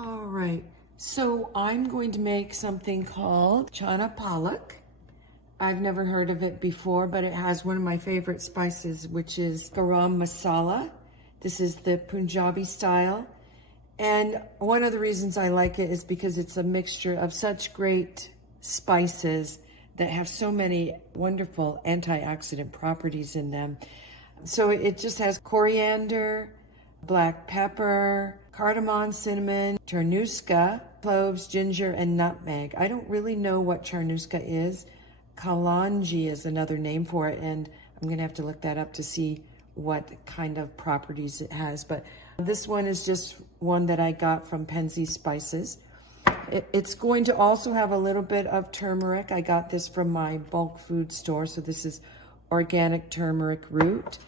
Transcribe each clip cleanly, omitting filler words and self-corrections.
All right, so I'm going to make something called Chana Palak. I've never heard of it before, but it has one of my favorite spices, which is garam masala. This is the Punjabi style. And one of the reasons I like it is because it's a mixture of such great spices that have so many wonderful antioxidant properties in them. So it just has coriander, black pepper, cardamom, cinnamon, charnuska, cloves, ginger, and nutmeg. I don't really know what charnuska is. Kalanji is another name for it, and I'm gonna have to look that up to see what kind of properties it has. But this one is just one that I got from Penzi Spices. It's going to also have a little bit of turmeric. I got this from my bulk food store, so this is organic turmeric root.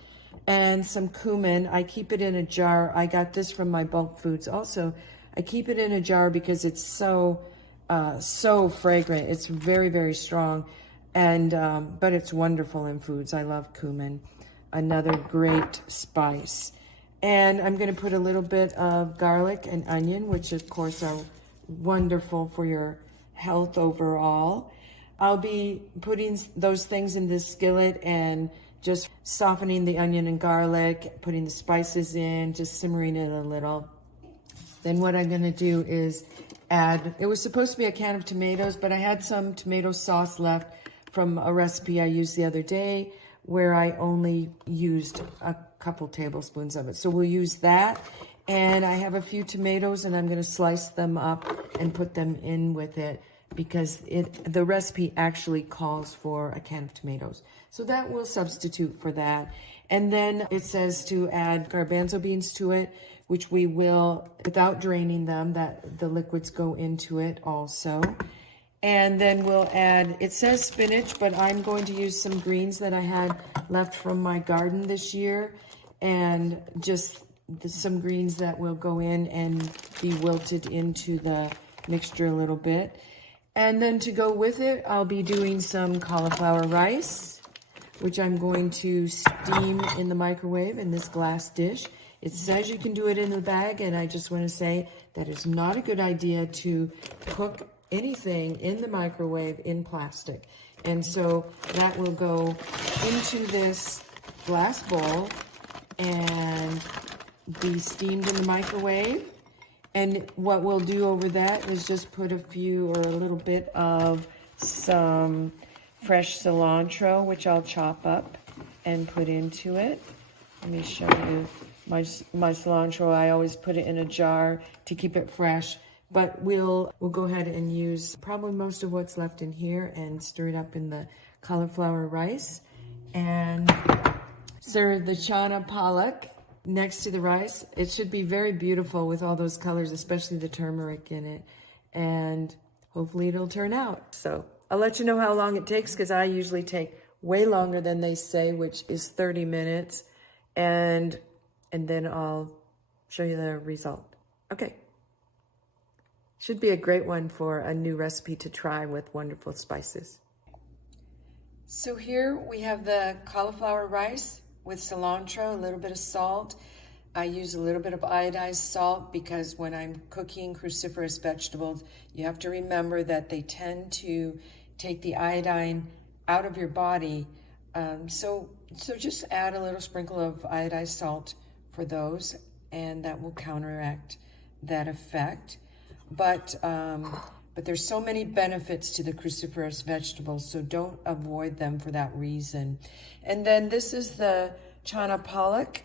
And some cumin. I keep it in a jar. I got this from my bulk foods also. I keep it in a jar because it's so fragrant. It's very, very strong. And but it's wonderful in foods. I love cumin, another great spice. And I'm going to put a little bit of garlic and onion, which of course are wonderful for your health overall. I'll be putting those things in this skillet and just softening the onion and garlic, putting the spices in, just simmering it a little. Then what I'm going to do is add, it was supposed to be a can of tomatoes, but I had some tomato sauce left from a recipe I used the other day where I only used a couple tablespoons of it. So we'll use that. And I have a few tomatoes and I'm going to slice them up and put them in with it because the recipe actually calls for a can of tomatoes. So that will substitute for that. And then it says to add garbanzo beans to it, which we will, without draining them, that the liquids go into it also. And then we'll add, it says spinach, but I'm going to use some greens that I had left from my garden this year. And just some greens that will go in and be wilted into the mixture a little bit. And then to go with it, I'll be doing some cauliflower rice, which I'm going to steam in the microwave in this glass dish. It says you can do it in the bag, and I just want to say that it's not a good idea to cook anything in the microwave in plastic. And so that will go into this glass bowl and be steamed in the microwave. And what we'll do over that is just put a few or a little bit of some fresh cilantro, which I'll chop up and put into it. Let me show you my cilantro. I always put it in a jar to keep it fresh, but we'll go ahead and use probably most of what's left in here and stir it up in the cauliflower rice and serve the Chana Palak next to the rice. It should be very beautiful with all those colors, especially the turmeric in it, and hopefully it'll turn out. So I'll let you know how long it takes because I usually take way longer than they say, which is 30 minutes, and then I'll show you the result. Okay. Should be a great one for a new recipe to try with wonderful spices. So here we have the cauliflower rice with cilantro, a little bit of salt. I use a little bit of iodized salt because when I'm cooking cruciferous vegetables, you have to remember that they tend to take the iodine out of your body. So just add a little sprinkle of iodized salt for those, and that will counteract that effect. But there's so many benefits to the cruciferous vegetables, so don't avoid them for that reason. And then this is the Chana Palak.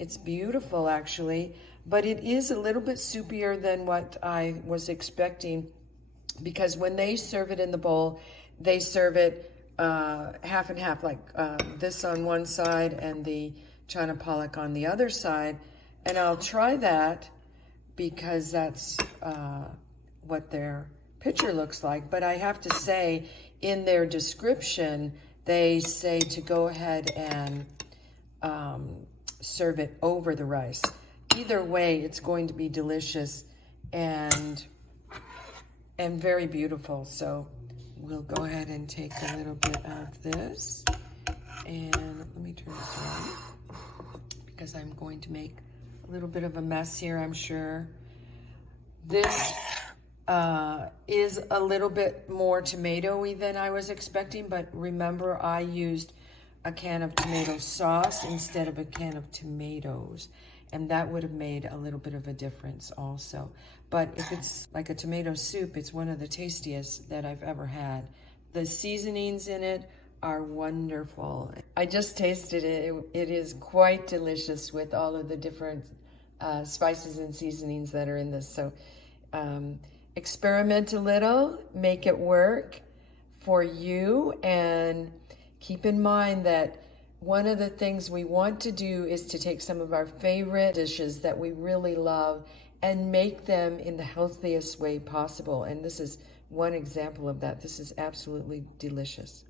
It's beautiful, actually, but it is a little bit soupier than what I was expecting because when they serve it in the bowl, they serve it half and half, like this on one side and the Chana Palak on the other side. And I'll try that because that's what their picture looks like. But I have to say, in their description, they say to go ahead and serve it over the rice. Either way, it's going to be delicious and very beautiful. So we'll go ahead and take a little bit of this, and let me turn this around because I'm going to make a little bit of a mess here, I'm sure. This is a little bit more tomatoey than I was expecting, but remember I used a can of tomato sauce instead of a can of tomatoes, and that would have made a little bit of a difference also. But if it's like a tomato soup, it's one of the tastiest that I've ever had. The seasonings in it are wonderful. I just tasted it. It is quite delicious with all of the different spices and seasonings that are in this. So experiment a little, make it work for you, and keep in mind that one of the things we want to do is to take some of our favorite dishes that we really love and make them in the healthiest way possible. And this is one example of that. This is absolutely delicious.